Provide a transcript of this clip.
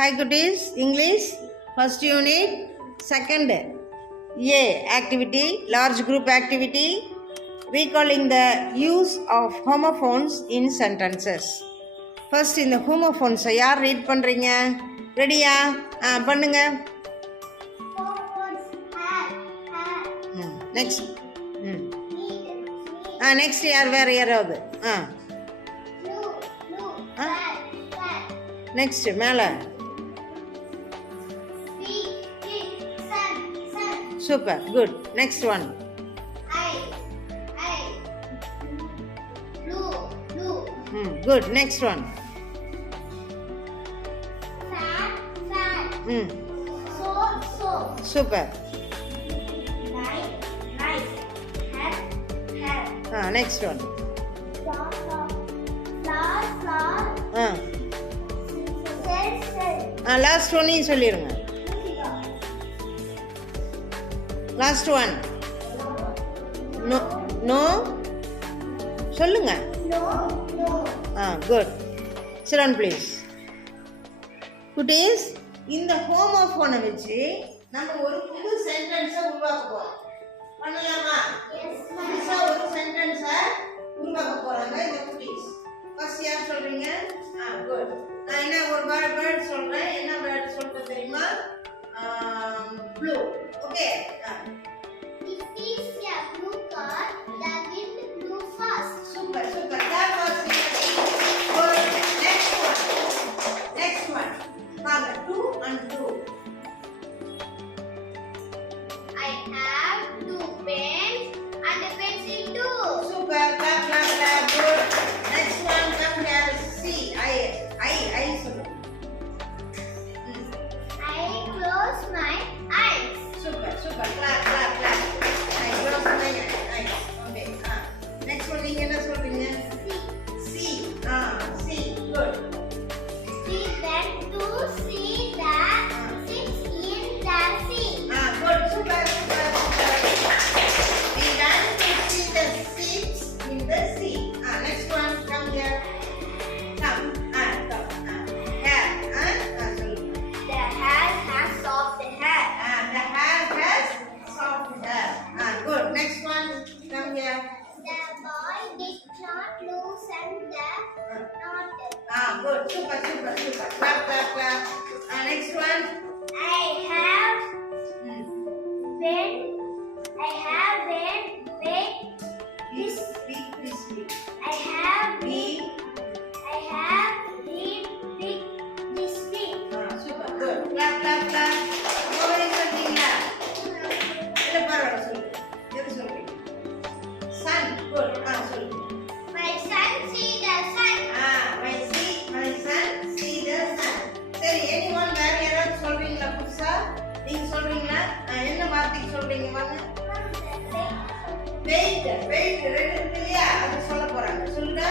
Hi goodies, English, first unit, second A activity, large group activity, recalling the use of homophones in sentences. First இந்த homophones யார் ரீட் பண்ணுறீங்க? ரெடியா? பண்ணுங்க. Next next யார் வேறு யாராவது? நெக்ஸ்ட் மேலே super good next one good next one super next one last one சொல்லிருங்க last one no சொல்லுங்க good sit down please குட்டீஸ் இந்த ஹோமோஃபோனை வச்சு நம்ம ஒரு புது சென்டென்ஸை உருவாக்க போறோம் பண்ணலாமா புதுசா ஒரு சென்டென்ஸை உருவாக்க போறாங்க இந்த குட்டீஸ் ஃபர்ஸ்ட் யார் சொல்றீங்க குட் நான் என்ன ஒரு வேர்ட் சொல்றேன் என்ன வேர்ட் சொல்றது தெரியுமா blue okay It is a blue car. The wind blew fast. Super. That was good. Next one. Father, 2 and 2. I have 2 pens and a pencil too. Super. Clap. Good. Next one. Come here. C. I. I close my eyes. Super. Clap. I close my eyes. Okay. Next one. நீங்க என்ன சொல்றீங்க? C. C. Good. We went to see the ships in the sea. Good. Super. We ran to see the ships in the sea. Next one. Come here. Come. Hair. The hare has soft hair. The hare has soft hair. Good. Next one. Come here. The boy did not loosen the knot. Good. Super. Clap. Next one. I have been big. Please. I have been big this week. Super. Good. Clap. Over சொல்றீங்க. இல்ல பரவாயில்லை சொல்லுங்க. எது சொல்றீங்க? Sun. Good. சொல்லுங்க. My son see the sun. My son see the sun. சரி anyone வேற யாராவது சொல்றீங்களா புதுசா? நீங்க சொல்றீங்களா? என்ன வார்த்தைக்கு சொல்றீங்க வாங்க. வெயிட் ரெண்டு இருக்கு இல்லையா? அது சொல்ல போறாங்க. சொல்லுங்க.